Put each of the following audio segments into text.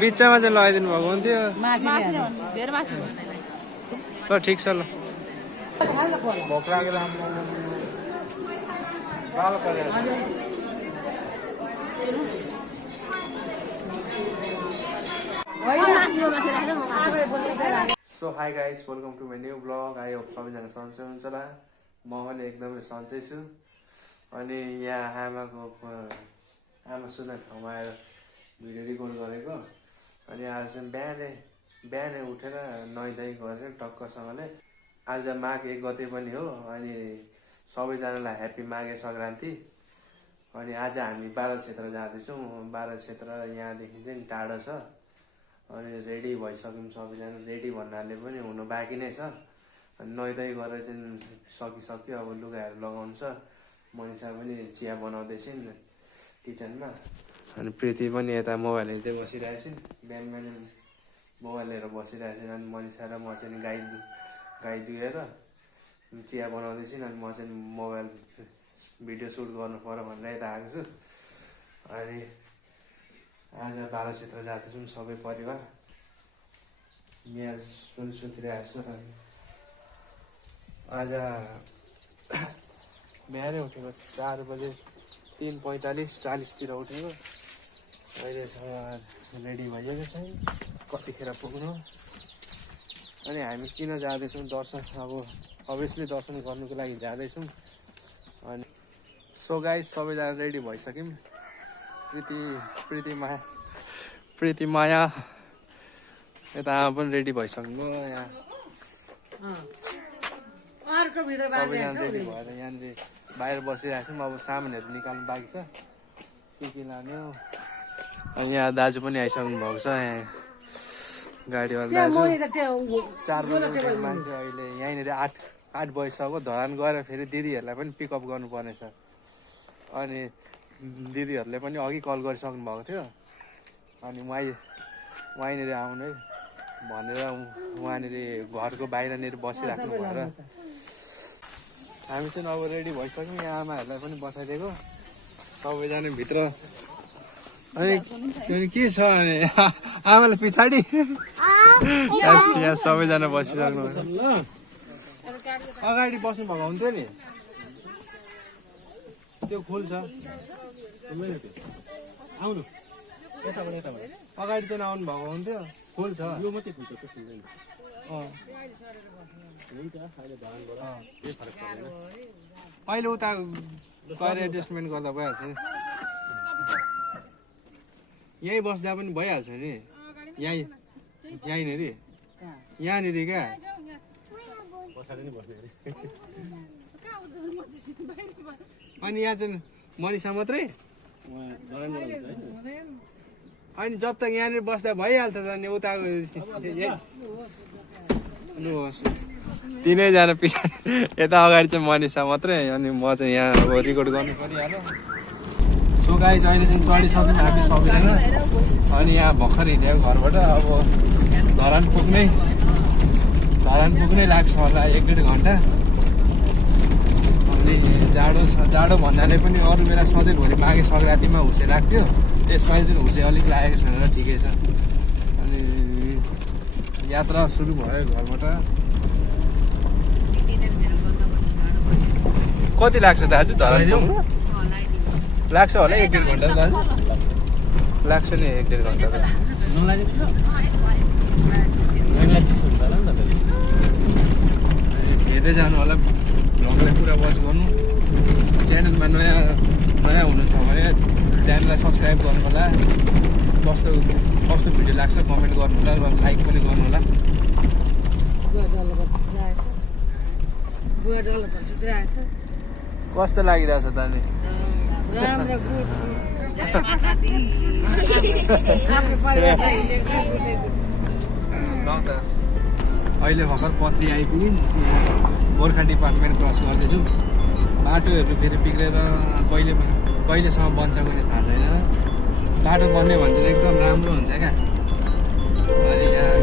बिचमा चाहिँ लगाइदिनु भएको हुन्थ्यो ल ठिक छ ल भोक लागेर so hi guys welcome to my new blog I hope सबैजना सन्चै हुन्छ होला म पनि एकदमै सन्चै छु अनि यहाँ आमा सुत्ने ठाउँमा आएर भिडियो रेकर्ड गरेको अनि आज चाहिँ बिहानै उठेर नुहाइधुवाइ गरेर टक्कसँगले आज माघ 1 गते पनि हो अनि सबैजनालाई ह्याप्पी माघे सङ्क्रान्ति अनि आज हामी बारा क्षेत्र जाँदैछौँ बारा क्षेत्र यहाँदेखि चाहिँ टाढो छ अनि रेडी भइसक्यौँ सबैजना रेडी भन्नाले पनि हुनु बाँकी नै छ अनि नुहाइधुवाइ गरेर चाहिँ सकिसक्यो अब लुगाहरू लगाउनु छ मनिषा पनि चिया बनाउँदैछिन् किचनमा अनि प्रीति पनि यता मोबाइल हेर्दै बसिरहेछिन् बिहान मोबाइल लिएर बसिरहेछन् अनि मनिषा र म चाहिँ गाई दुहेर चिया बनाउँदैछिन् अनि म चाहिँ मोबाइल भिडियो सुट गर्नु पर्यो भनेर यता आएको छु अनि आज बारा क्षेत्र जाँदैछौँ सबै परिवार म्याच पनि सुतिरहेको छु आज बिहानै उठेको 4 बजे 3:45-40 उठेको अहिलेसम्म रेडी भइएको छ कतिखेर पुग्नु अनि हामी किन जाँदैछौँ दर्शन अब अभियसली दर्शन गर्नुको लागि जाँदैछौँ अनि सो गाइस सबैजना रेडी भइसक्यौँ प्रीति माया यता आमा पनि रेडी भइसक्नु यहाँ सबैजना रेडी भएर यहाँनिर बाहिर बसिरहेको छौँ अब सामानहरू निकाल्नु बाँकी छ के लाने हो अनि यहाँ दाजु पनि आइसक्नु भएको छ यहाँ गाडीवाला दाजु 4 बजी मान्छे अहिले यहीँनिर 8 बजिसक्यो धरान गएर फेरि दिदीहरूलाई पनि पिकअप गर्नुपर्ने छ अनि दिदीहरूले पनि अघि कल गरिसक्नु भएको थियो अनि उहाँनिर आउनु है भनेर उहाँनिर घरको बाहिरनिर बसिराख्नु भएर हामी चाहिँ अब रेडी भइसक्यौँ यहाँ आमाहरूलाई पनि बसाइदिएको सबैजना भित्र अनि के छ अनि आमालाई पछाडि यहाँ सबैजना बसिसक्नु अगाडि बस्नु भएको हुन्थ्यो नि त्यो खोल्छ आउनु अगाडि चाहिँ आउनु भएको हुन्थ्यो खोल छ यो मात्रै खोल्छ अहिले उता गएर एडजस्टमेन्ट गर्दा भइहाल्छ नि यहीँ बस्दा पनि भइहाल्छ नि यहीँनिर क्या अनि यहाँ चाहिँ मनिषा मात्रै अनि जब तक यहाँनिर बस्दा भइहाल्छ त नि उता तिनैजना पछाडि यता अगाडि चाहिँ मनिषा मात्रै अनि म चाहिँ यहाँ अब रेकर्ड गर्नु परिहाल्यो सो गाइस अहिले चाहिँ चढिसक्यौँ हामी सबैजना अनि यहाँ भर्खर हिँडेको घरबाट अब धरान पुग्नै लाग्छ होला 1-1.5 घन्टा अनि जाडो भन्नाले पनि अरू बेला सधैँभरि माघे सङ्क्रान्तिमा हुसे लाग्थ्यो यसपालि चाहिँ हुसे अलिक लागेको छैन र ठिकै छ अनि यात्रा सुरु भयो घरबाट कति लाग्छ दाजु धरान पुग्नु लाग्छ होला 1-1.5 घन्टा दाजु लाग्छ नि 1-1.5 घन्टा त हेर्दै जानु होला भ्लगलाई पुरा वाच गर्नु च्यानलमा नयाँ हुनुहुन्छ भने च्यानललाई सब्सक्राइब गर्नु होला कस्तो भिडियो लाग्छ कमेन्ट गर्नु होला र लाइक पनि गर्नु होला कस्तो लागिरहेछ त नि अहिले भर्खर पत्री आइपुग्यौँ गोर्खा डिपार्टमेन्ट क्रस गर्दैछौँ बाटोहरू फेरि बिग्रेर कहिलेसम्म बन्छ कुनै थाहा छैन बाटो बन्ने भने चाहिँ एकदम राम्रो हुन्छ क्या अनि यहाँ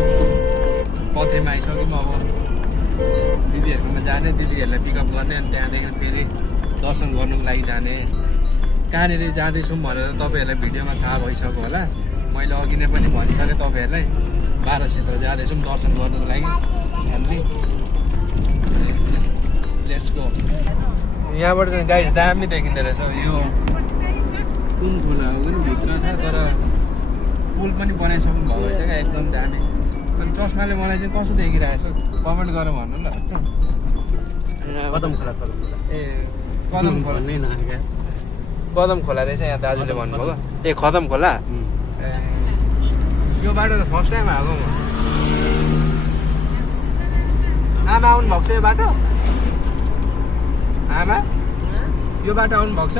पत्रीमा आइसक्यौँ अब दिदीहरूकोमा जाने दिदीहरूलाई पिकअप गर्ने अनि त्यहाँदेखि फेरि दर्शन गर्नुको लागि जाने कहाँनिर जाँदैछौँ भनेर तपाईँहरूलाई भिडियोमा थाहा भइसक्यो होला। मैले अघि नै पनि भनिसकेँ तपाईँहरूलाई 12 क्षेत्र जाँदैछौँ दर्शन गर्नुको लागि फ्यामिली। Let's go. यहाँबाट चाहिँ गाइस दामी देखिँदो रहेछ। यो कुन खोला हो पनि भित्र छ तर पुल पनि बनाइसक्नु भएको रहेछ क्या एकदम दामी। अनि चस्माले मलाई चाहिँ कसो देखिरहेको छ कमेन्ट गरेर भन्नु ल। कदम खोला ए कदम खोला कदम खोला रहेछ यहाँ दाजुले भन्नुभयो। ए खदम खोला ए यो बाटो त फर्स्ट टाइम आएको म। आमा आउनु भएको छ यो बाटो? आमा यो बाटो आउनु भएको छ?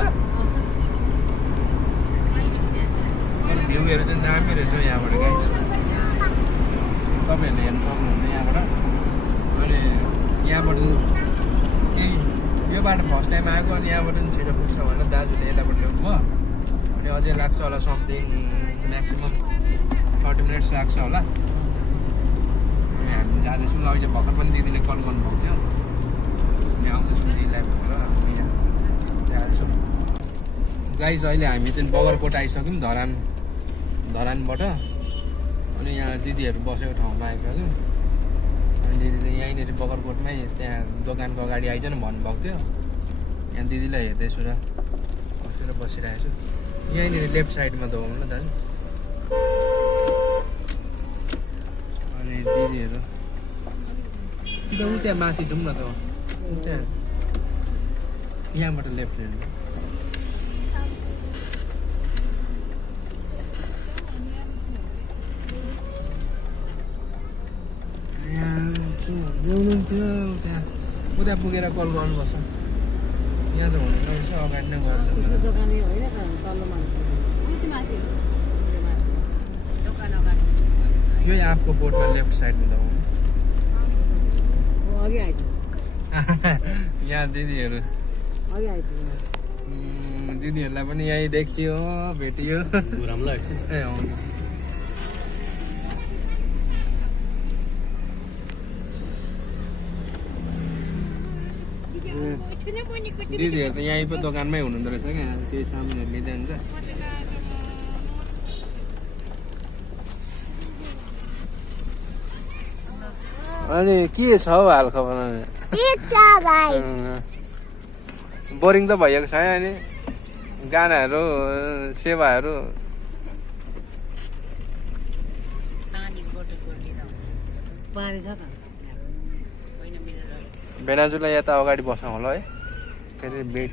भ्यूहरू चाहिँ दामी रहेछ यहाँबाट गाइस। तपाईँहरूले हेर्नु सक्नुहुन्छ यहाँबाट। अनि यहाँबाट यो बाटो फर्स्ट टाइम आएको अनि यहाँबाट पनि छिटो पुग्छ भनेर दाजुले यताबाट ल्याउनु भयो। अनि अझै लाग्छ होला समथिङ म्याक्सिमम् 30 मिनट्स लाग्छ होला। अनि हामी जाँदैछौँ। अहिले चाहिँ भर्खर पनि दिदीले कल गर्नुभएको थियो। अनि आउँदैछौँ दिदीलाई भनेर हामी यहाँ जाँदैछौँ गाइस। अहिले हामी चाहिँ बगरकोट आइसक्यौँ धरानबाट। अनि यहाँ दिदीहरू बसेको ठाउँमा आइपुग्यौँ। अनि दिदीले यहीँनिर बगरकोटमै त्यहाँ दोकानको अगाडि आइज न भन्नुभएको थियो। यहाँ दिदीलाई हेर्दैछु र बसेर बसिरहेको छु। यहीँनिर लेफ्ट साइडमा दोकान ल दाजु। अनि दिदीहरू कि त उ त्यहाँ माथि जाउँ न त। त्यहाँ यहाँबाट लेफ्ट हेर्नु। ल्याउनुहुन्थ्यो त्यहाँ उता पुगेर कल गर्नुपर्छ। यहाँ त हुनु रहेछ अगाडि नै गर्नु। यही आपको बोटमा लेफ्ट साइडमा दबाउनु। यहाँ दिदीहरू दिदीहरूलाई पनि यहीँ देखियो भेटियो। ए हुन्छ। दिदीहरू त यहीँ पो दोकानमै हुनुहुँदो रहेछ क्या। केही सामानहरू लिँदै हुन्छ। अनि के छ हौ हाल खबर? बोरिङ त भइएको छैन नि? गानाहरू सेवाहरू बेनाजुलाई यता अगाडि बस्नु होला है। फेरि बेड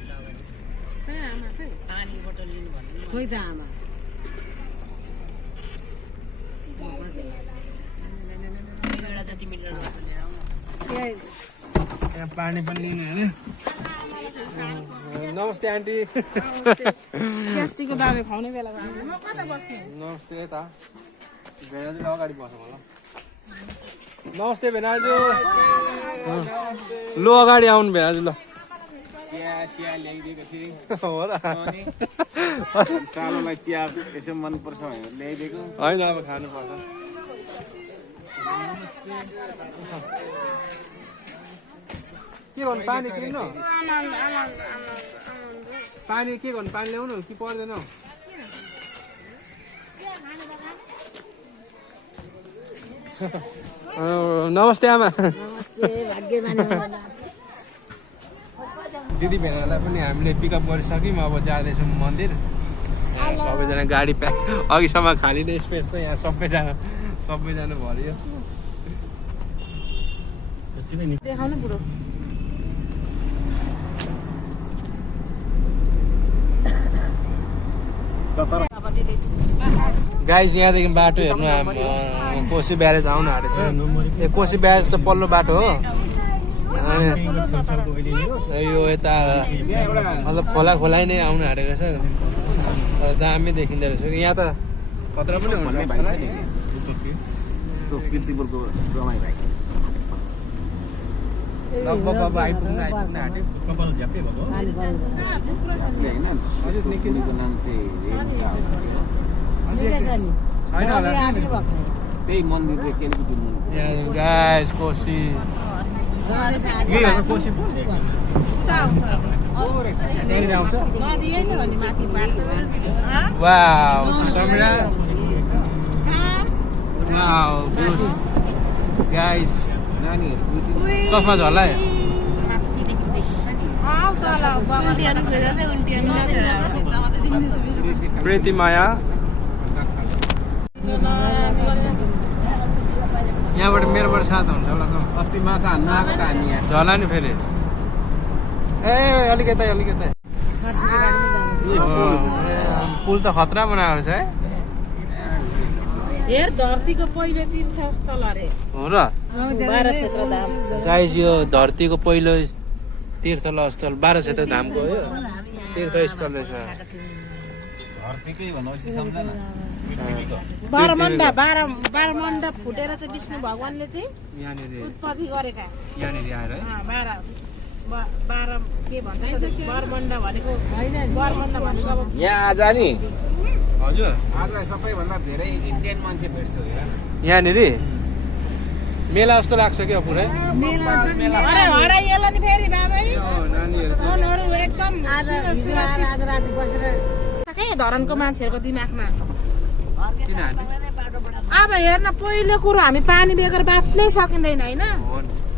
यहाँ पानी पनि लिनु अरे। नमस्ते आन्टी। नमस्ते यता बेनाजुले अगाडि बस्नु होला। नमस्ते बेनाजु। लो अगाडि आउनु बेनाजु ल। चिया ल्याइदिएको थिएँ हो र। सालोलाई चिया यसो मनपर्छ भनेर ल्याइदिएको। होइन अब खानुपर्छ। के गर्नु पानी किन्नु? पानी के गर्नु? पानी ल्याउनु कि पर्दैन? नमस्ते आमा। दिदी भेनालाई पनि हामीले पिकअप गरिसक्यौँ। अब जाँदैछौँ मन्दिर। सबैजना गाडी प्याक। अघिसम्म खाली नै स्पेस छ यहाँ। सबैजना भरियो। गाइस यहाँदेखि बाटो हेर्नु कोशी ब्यारेज आउनु आँटेछ। यो कोशी ब्यारेज त पल्लो बाटो हो। यो यता मतलब खोलाइ नै आउनु आँटेको रहेछ। दामी देखिँदो रहेछ। यहाँ त खतरा पनि हुन्छ। लगभग अब आइपुग्न आँट्यो। त्यही मन्दिर गाइस कोशी कोशी त्यहाँनिर आउँछ नदिए त भने माथि बाटो wow Samira wow views guys चस्मा झर्ला प्रीति माया यहाँबाट मेरोबाट साथ हुन्छ होला अस्ति माछा हान्न आएको त हामी यहाँ झर्ला नि फेरि ए अलिकति पुल त खतरा बनाएको छ है हेर धरतीको पहिलो तीर्थ स्थल अरे हो र 12 क्षेत्र धाम गाइस यो धरतीको पहिलो तीर्थ स्थल 12 क्षेत्र धामको हो तीर्थ स्थल रहेछ धरतीकै भनेपछि सम्झना 12 मण्डा फुटेर चाहिँ विष्णु भगवानले चाहिँ यहाँनिर उत्पत्ति गरेका यहाँनिर आएर है 12 के भन्छ बरमण्डा भनेको हैन बरमण्डा भनेको अब यहाँ आज नि हजुर आज सबैभन्दा धेरै इन्डियन मान्छे भेट्छु यहाँनिर मेला जस्तो लाग्छ क्या पुरै अरे हराइएला नि फेरि बाबै नानीहरू फोनहरु एकदम आज राति बसेर सबै धरनको मान्छेहरुको दिमागमा किन हामी अब हेर्न पहिलो कुरो हामी पानी बेगर बाँच्नै सकिँदैन हैन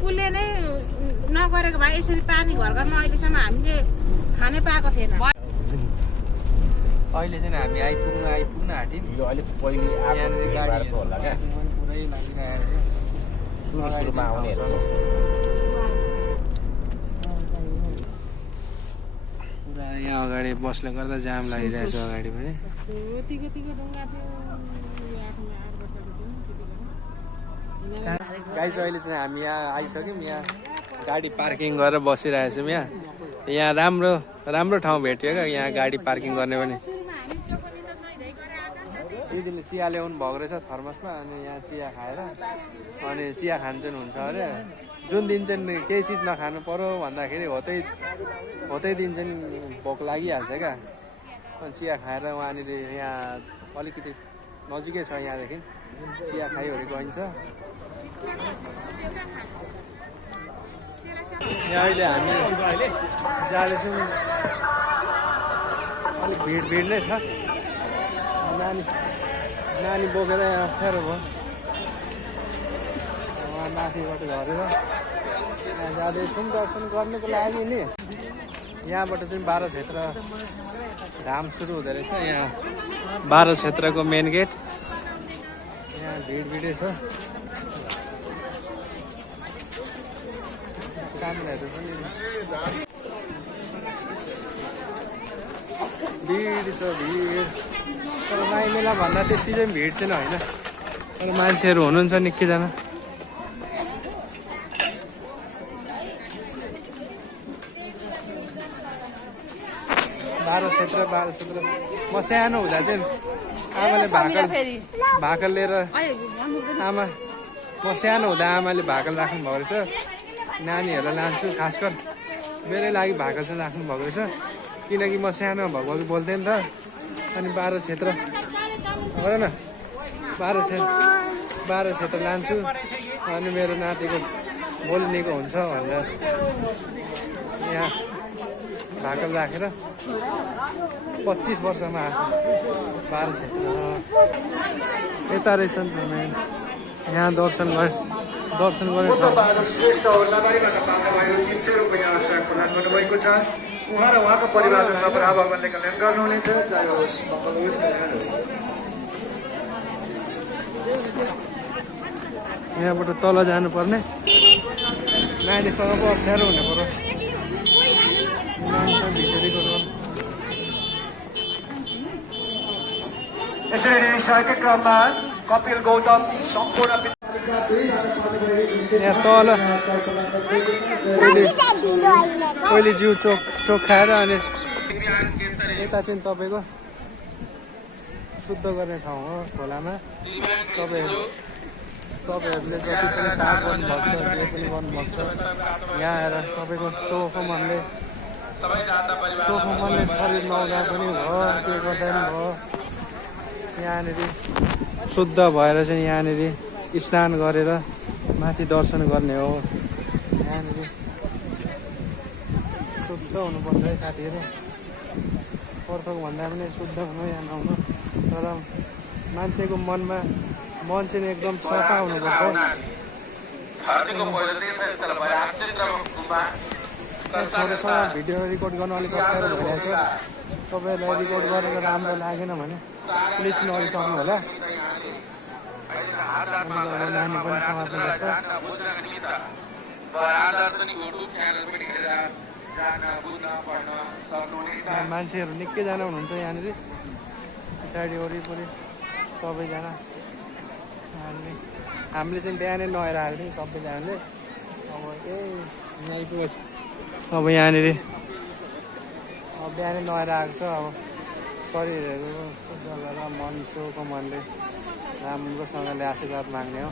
उसले नै नगरेको भए यसरी पानी घर घरमा अहिलेसम्म हामीले खानै पाएको थिएन अहिले चाहिँ हामी आइपुग्न आँट्यौँ यो अलिक पहिले यहाँनिर गाडी होला क्या पुरै लागिरहेको सुरुमा आउनेहरू पुरा यहाँ अगाडि बसले गर्दा जाम लागिरहेको छ अगाडि पनि गाइस अहिले चाहिँ हामी यहाँ आइसक्यौँ यहाँ गाडी पार्किङ गरेर बसिरहेछौँ यहाँ राम्रो ठाउँ भेट्यो क्या यहाँ गाडी पार्किङ गर्ने पनि दिदीले चिया ल्याउनु भएको रहेछ थर्मसमा अनि यहाँ चिया खाएर अनि चिया खान्छन् हुन्छ अरे जुन दिन चाहिँ केही चिज नखानु पर्यो भन्दाखेरि होतै दिन चाहिँ भोक लागिहाल्छ क्या अनि चिया खाएर उहाँनिर यहाँ अलिकति नजिकै छ यहाँदेखि चिया खाइवरी गइन्छ यहाँ अहिले हामी जाँदैछौँ अलिक भिड नै छ नानी बोकेर यहाँ अप्ठ्यारो भयो उहाँ माथिबाट झरेर यहाँ जाँदैछौँ दर्शन गर्नुको लागि नि यहाँबाट चाहिँ 12 क्षेत्र धाम सुरु हुँदो रहेछ यहाँ 12 क्षेत्रको मेन गेट यहाँ भिडै छ कामहरू पनि भिड छ भिड तर माई मेला भन्दा त्यति चाहिँ भिड चाहिँ होइन तर मान्छेहरू हुनुहुन्छ निकैजना 12 क्षेत्र म सानो हुँदा चाहिँ आमाले भाकल लिएर आमा म सानो हुँदा आमाले भाकल राख्नु भएको रहेछ नानीहरूलाई लान्छु खास गरी मेरै लागि भाकल चाहिँ राख्नु भएको रहेछ किनकि म सानो भएको बोल्थेँ नि त अनि 12 क्षेत्र गर न 12 क्षेत्र लान्छु अनि मेरो नातिको बोल्नेको हुन्छ भनेर यहाँ भाकल राखेर 25 वर्षमा आएको 12 क्षेत्र यता रहेछ नि त यहाँ दर्शन गर्ने श्रेष्ठ ओर्लाबारीबाट प्राप्त भएको 300 रुपियाँ सहयोग प्रदान गर्नुभएको छ उहाँ र उहाँको परिवारजनलाई भगवानले कल्याण गर्नुहुनेछ जय होस् मङ्गल होस् कल्याण होस् यहाँबाट तल जानुपर्ने नानीसँग पो अप्ठ्यारो हुने पर्यो यसरी नै साहित्यिक क्रममा कपिल गौतम सम्पूर्ण यहाँ तल पहिले जिउ चोक खाएर अनि यता चाहिँ तपाईँको शुद्ध गर्ने ठाउँ हो खोलामा तपाईँहरूले जति पनि पाप गर्नुभएको छ जे पनि गर्नुभएको छ यहाँ आएर तपाईँको चोखो मनले शरीर नुहाउँदा पनि भयो के गर्दा पनि भयो यहाँनिर शुद्ध भएर चाहिँ यहाँनिर स्नान गरेर माथि दर्शन गर्ने हो यहाँनिर शुद्ध हुनुपर्छ है साथीहरू। पर्थोक भन्दा पनि शुद्ध हुनु यहाँ नहुनु, तर मान्छेको मनमा मन चाहिँ एकदम सफा हुनुपर्छ है। छोरोसँग भिडियो रेकर्ड गर्न अलिक अप्ठ्यारो भइरहेछ। तपाईँहरूलाई रेकर्ड गरेर राम्रो लागेन भने प्लिज नरिसाउनु होला। नानी पनि समात्नुपर्छ। मान्छेहरू निकैजना हुनुहुन्छ यहाँनिर, पछाडि वरिपरि सबैजना। हामीले चाहिँ बिहानै नुहाएर आएको थियौँ सबैजनाले। अब यहीँ आइपुगेछ। अब यहाँनिर बिहानै नुहाएर आएको छ। अब शरीरहरू शुद्ध गरेर मन चोखो मनले राम्रोसँगले आशीर्वाद माग्ने हो।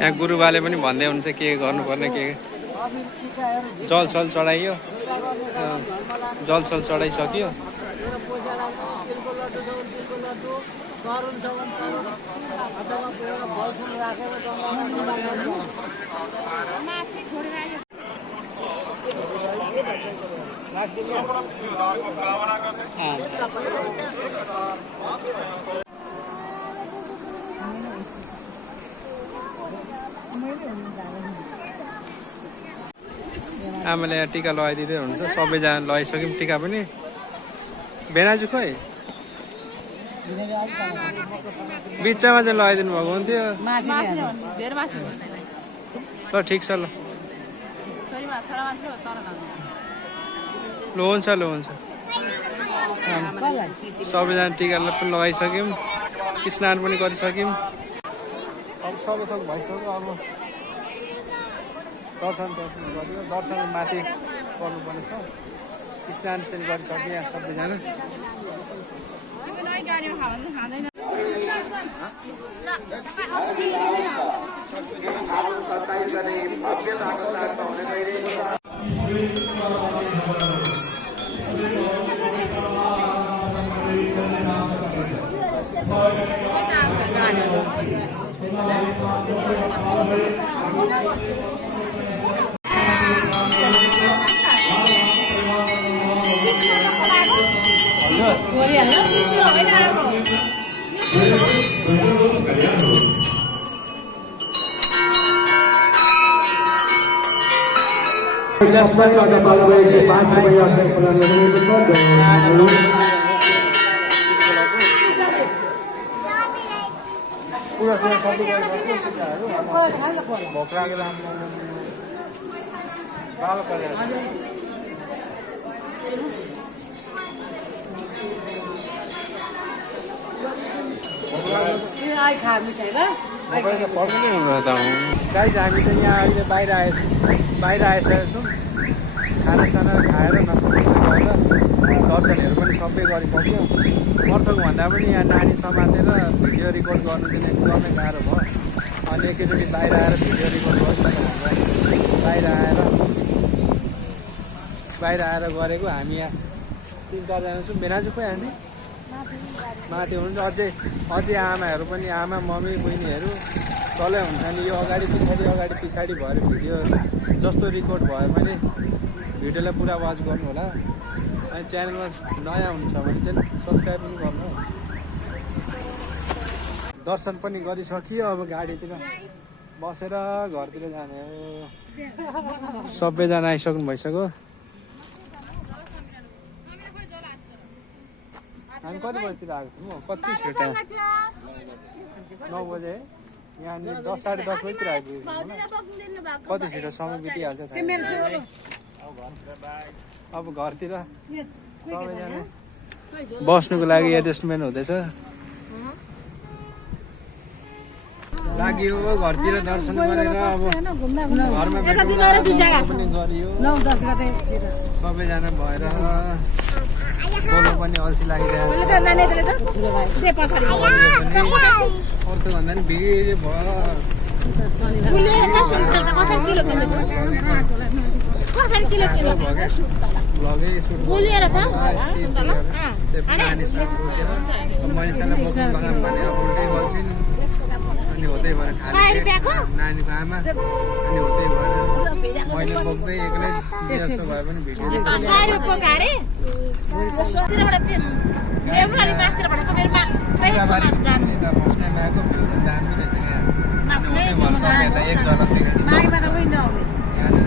यहाँ गुरुबाले पनि भन्दै हुनुहुन्छ के गर्नुपर्ने के। जलसल चढाइयो, जलसल चढाइसक्यो। आमाले यहाँ टिका लगाइदिँदै हुनुहुन्छ। सबैजना लगाइसक्यौँ टिका पनि। भेनाजु खोइ बिचमा चाहिँ लगाइदिनु भएको हुन्थ्यो। ल ठिक छ, ल हुन्छ ल हुन्छ। सबैजना टिका पनि लगाइसक्यौँ, स्नान पनि गरिसक्यौँ। अब सबै थोक भइसक्यो। अब दर्शन गऱ्यो, दर्शन माथि गर्नुपर्ने छ। स्नान चाहिँ गरिसक्यो यहाँ सबैजना। जसलाई एउटा बालुवा 105 रुपैयाँ असर प्रदान गरिएको छ। पुरा सबै भोक लागेर बाल परेर गाइज हामी चाहिँ यहाँ अहिले बाहिर आइसकेको छौँ। खानासाना खाएर नसुक्नु गरेर दर्शनहरू पनि सबै गरिसक्यो। पर्थोक भन्दा पनि यहाँ नानी समातेर भिडियो रेकर्ड गर्नु चाहिँ एकदमै गाह्रो भयो। अनि एकैचोटि बाहिर आएर भिडियो रेकर्ड गर्नु बाहिर आएर गरेको। हामी यहाँ 3-4जना छौँ। भेनाजु खोइ हामी माथि हुनुहुन्छ। अझै आमाहरू पनि, आमा मम्मी बहिनीहरू तलै हुन्छ नि। यो अगाडि पछाडि भएर भिडियो जस्तो रेकर्ड भयो भने भिडियोलाई पुरा वाच गर्नु होला। अनि च्यानलमा नयाँ हुन्छ भने चाहिँ सब्सक्राइब पनि गर्नु। दर्शन पनि गरिसकियो। अब गाडीतिर बसेर घरतिर जाने हो। सबैजना आइसक्नु भइसक्यो। हामी कति बजीतिर आएको थियौँ? कति छिटो 9 बजे। यहाँनिर 10 साढे 10 बजीतिर आइपुगेको। कति छिटो समय बितिहाल्छ। अब घरतिर सबैजना बस्नुको लागि एडजस्टमेन्ट हुँदैछ। लाग्यो घरतिर दर्शन गरेर अब घरमा पनि गरियो। सबैजना भएर बोल्नु पनि अल्छी लागिरहेको छ। अर्को भन्दा पनि भिड भयो। भ्लगै सुट मानिसहरूलाई बोक्नु भने अब उल्टै बोल्छु अनि होतै भएर नानीको आमा अनि होतै भएर मैले बोक्दै एक्लै जस्तो भए पनि भिडियो फर्स्ट टाइम आएको भ्यू चाहिँ दामी रहेछ यहाँ। एक झलक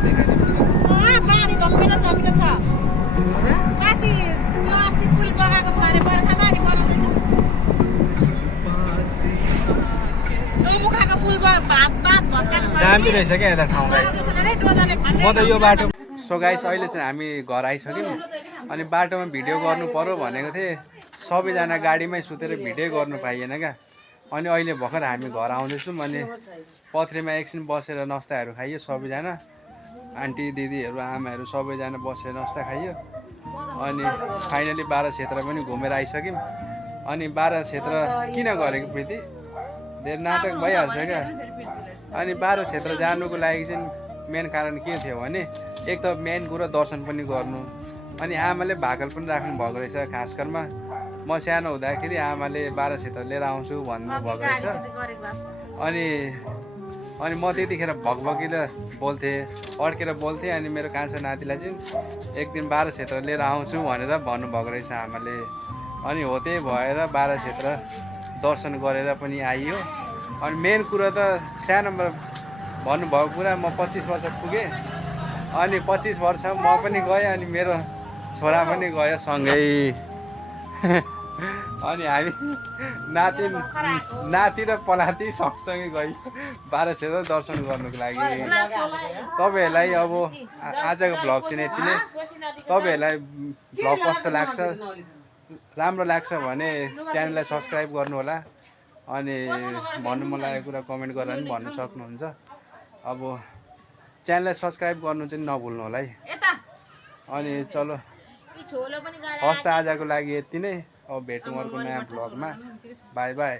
देखाइदिनु दामी रहेछ क्या यता ठाउँ। म त यो बाटो सो गाइस अहिले चाहिँ हामी घर आइसक्यौँ। अनि बाटोमा भिडियो गर्नु पर्यो भनेको थिएँ, सबैजना गाडीमै सुतेर भिडियो गर्नु पाइएन क्या। अनि अहिले भर्खर हामी घर आउँदैछौँ। अनि पथरीमा एकछिन बसेर नास्ताहरू खाइयो सबैजना, आन्टी दिदीहरू आमाहरू सबैजना बसेर नास्ता खाइयो। अनि फाइनली 12 क्षेत्र पनि घुमेर आइसक्यौँ। अनि 12 क्षेत्र किन गरेको प्रीति धेरै नाटक भइहाल्छ क्या। अनि 12 क्षेत्र जानुको लागि चाहिँ मेन कारण के थियो भने एक त मेन कुरो दर्शन पनि गर्नु। अनि आमाले भाकल पनि राख्नु भएको रहेछ। खास गरमा म सानो हुँदाखेरि आमाले 12 क्षेत्र लिएर आउँछु भन्नुभएको रहेछ। अनि म त्यतिखेर भगभगिलो बोल्थेँ, अड्केर बोल्थेँ। अनि मेरो कान्छो नातिलाई चाहिँ एक दिन 12 क्षेत्र लिएर आउँछु भनेर भन्नुभएको रहेछ आमाले। अनि हो त्यही भएर 12 क्षेत्र दर्शन गरेर पनि आइयो। अनि मेन कुरो त सानोमा भन्नुभएको कुरा म 25 वर्ष पुगेँ। अनि 25 वर्ष म पनि गएँ अनि मेरो छोरा पनि गयो सँगै। अनि हामी नाति र पनाति सँगसँगै गयो 12 क्षेत्र दर्शन गर्नुको लागि। तपाईँहरूलाई अब आजको भ्लग चाहिँ यति नै। तपाईँहरूलाई भ्लग कस्तो लाग्छ, राम्रो लाग्छ भने च्यानललाई सब्सक्राइब गर्नु होला। अनि भन्नु मन लागेको कुरा कमेन्ट गरेर पनि भन्नु सक्नुहुन्छ। अब च्यानललाई सब्सक्राइब गर्नु चाहिँ नभुल्नु होला है। अनि चलो फर्स्ट आजको लागि यति नै। अब भेटौँ अर्को नयाँ भ्लगमा। By by.